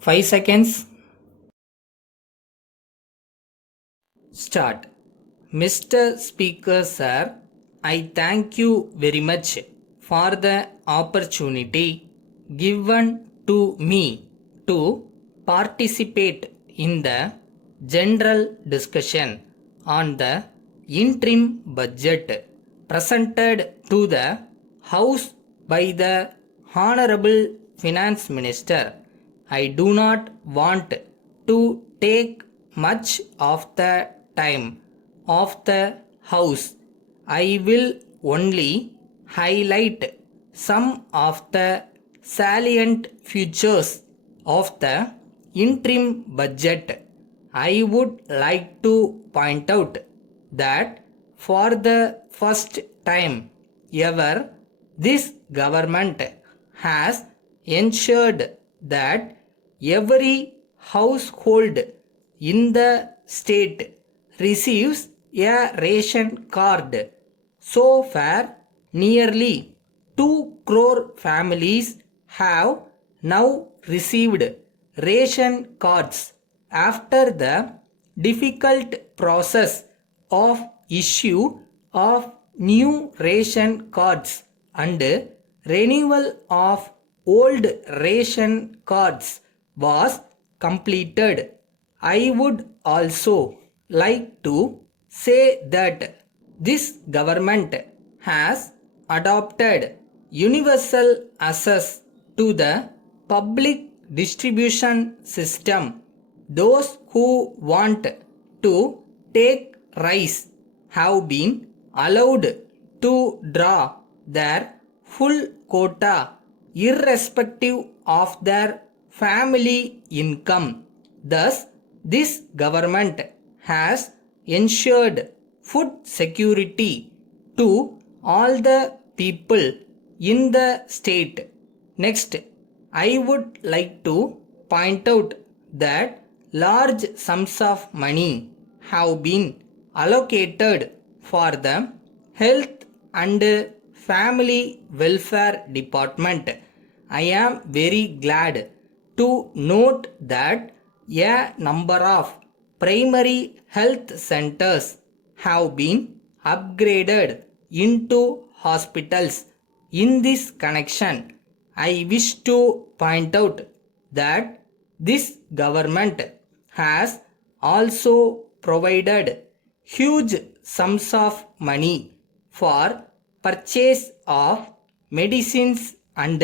5 seconds. Start. Mr. Speaker Sir, I thank you very much for the opportunity given to me to participate in the general discussion on the interim budget presented to the House by the Honorable Finance Minister. I do not want to take much of the time of the House. I will only highlight some of the salient features of the interim budget. I would like to point out that for the first time ever, this government has ensured that every household in the state receives a ration card. So far, nearly 2 crore families have now received ration cards after the difficult process of issue of new ration cards and renewal of old ration cards was completed. I would also like to say that this government has adopted universal access to the public distribution system. Those who want to take rice have been allowed to draw their full quota irrespective of their family income. Thus, this government has ensured food security to all the people in the state. Next, I would like to point out that large sums of money have been allocated for the health and family welfare department. I am very glad to note that a number of primary health centers have been upgraded into hospitals. In this connection, I wish to point out that this government has also provided huge sums of money for purchase of medicines and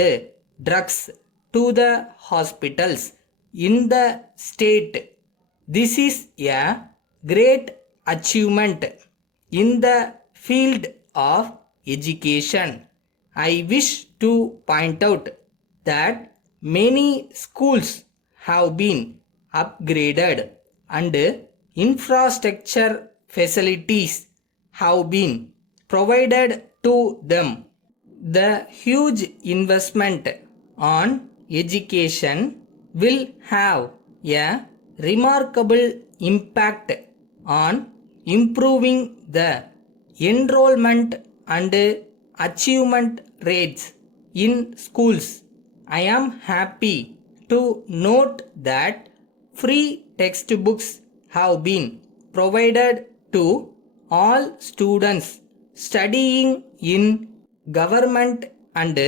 drugs to the hospitals in the state. This is a great achievement in the field of education. I wish to point out that many schools have been upgraded and infrastructure facilities have been provided to them. The huge investment on education will have a remarkable impact on improving the enrollment and achievement rates in schools. I am happy to note that free textbooks have been provided to all students studying in government and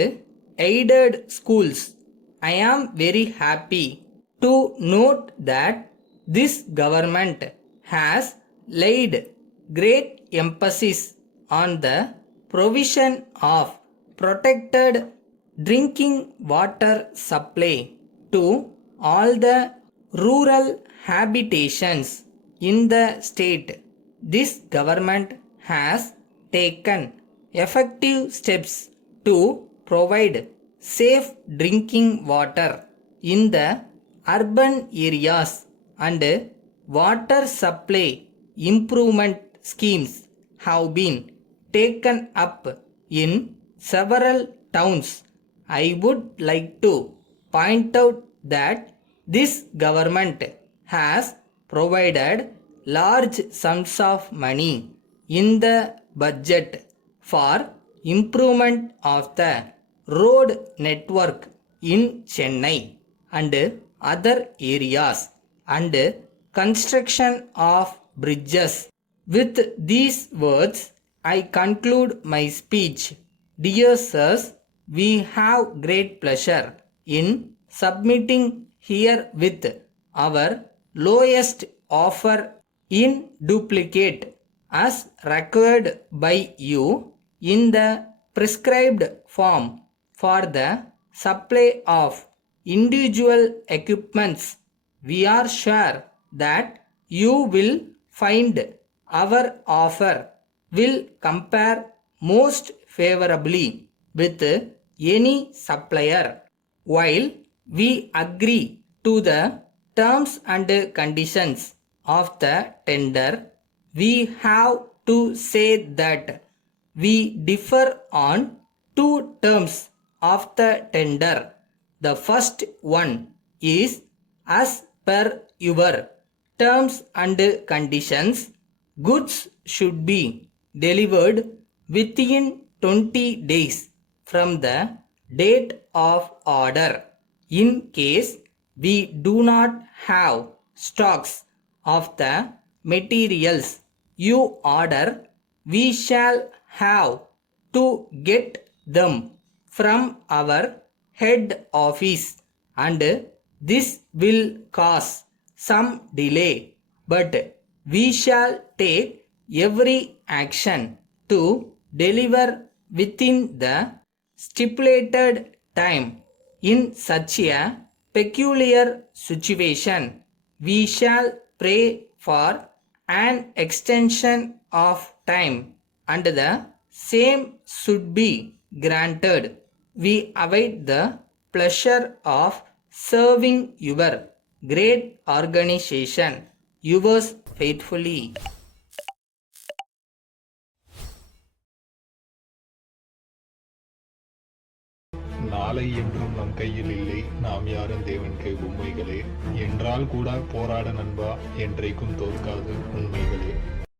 aided schools. I am very happy to note that this government has laid great emphasis on the provision of protected drinking water supply to all the rural habitations in the state. This government has taken effective steps to provide safe drinking water in the urban areas and water supply improvement schemes have been taken up in several towns. I would like to point out that this government has provided large sums of money in the budget for improvement of the road network in Chennai and other areas and construction of bridges. With these words, I conclude my speech. Dear sirs, we have great pleasure in submitting herewith our lowest offer in duplicate as required by you in the prescribed form for the supply of individual equipments. We are sure that you will find our offer will compare most favorably with any supplier. While we agree to the terms and conditions of the tender, we have to say that we differ on two terms of the tender. The first one is as per your terms and conditions, goods should be delivered within 20 days from the date of order. In case we do not have stocks of the materials you order, we shall have to get them from our head office, and this will cause some delay, but we shall take every action to deliver within the stipulated time. In such a peculiar situation, we shall pray for an extension of time, and the same should be granted. We await the pleasure of serving your great organization. Yours faithfully. நாளை என்றும் நம் கையில் இல்லை, நாம் யாரும் தேவனுக்கு உண்மைகளே. என்றால் கூட போராட நண்பா, என்றைக்கும் தோற்காது உண்மைகளே.